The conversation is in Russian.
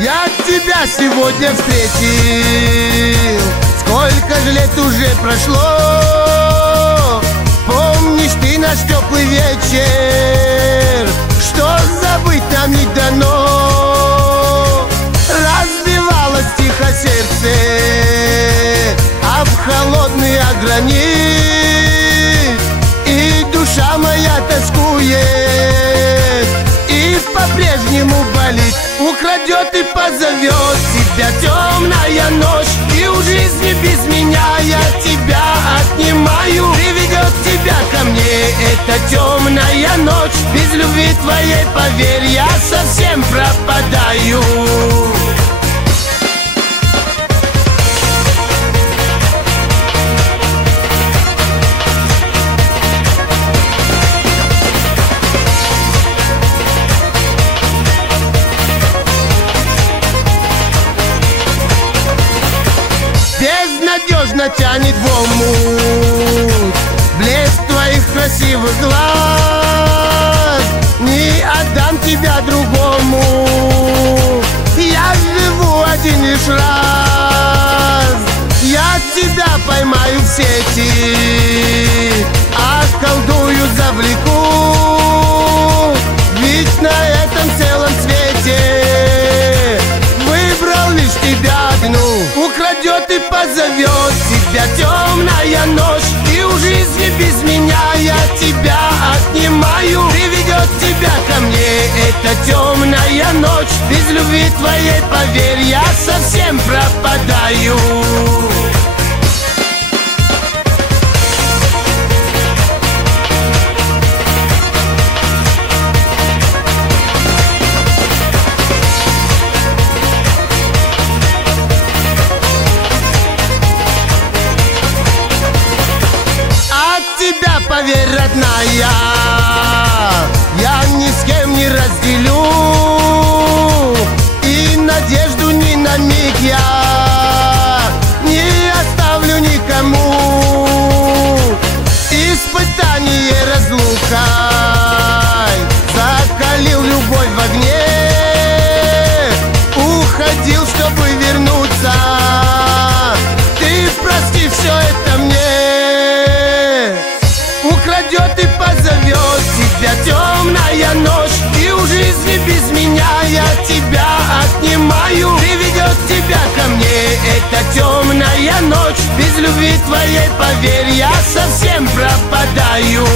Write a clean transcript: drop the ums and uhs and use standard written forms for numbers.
Я тебя сегодня встретил, сколько же лет уже прошло. Помнишь ты наш теплый вечер, что забыть нам не дано. Разбивалось тихо сердце об холодный гранит, и душа моя тоскует, и по-прежнему болит. Украдет и позовет тебя темная ночь, и у жизни без меня я тебя отнимаю. Приведет тебя ко мне эта темная ночь, без любви твоей, поверь, я совсем пропадаю. Безнадежно тянет в омут блеск твоих красивых глаз. Не отдам тебя другому, я живу один лишь раз. Я тебя поймаю в сети, околдую, завлеку, ведь на этом целом свете выбрал лишь тебя одну. Украдет и позовет тебя темная ночь, и у жизни без меня я тебя отнимаю. Приведет тебя ко мне эта темная ночь, без любви твоей, поверь, я совсем пропадаю. Тебя, поверь, родная, я ни с кем не разделю, и надежду ни на миг я не оставлю никому. Испытание разлукой закалил любовь в огне, уходил, чтобы вернуться. Ты прости все это мне. Украдет и позовет тебя темная ночь, и у жизни без меня я тебя отнимаю. Приведет тебя ко мне эта темная ночь, без любви твоей, поверь, я совсем пропадаю.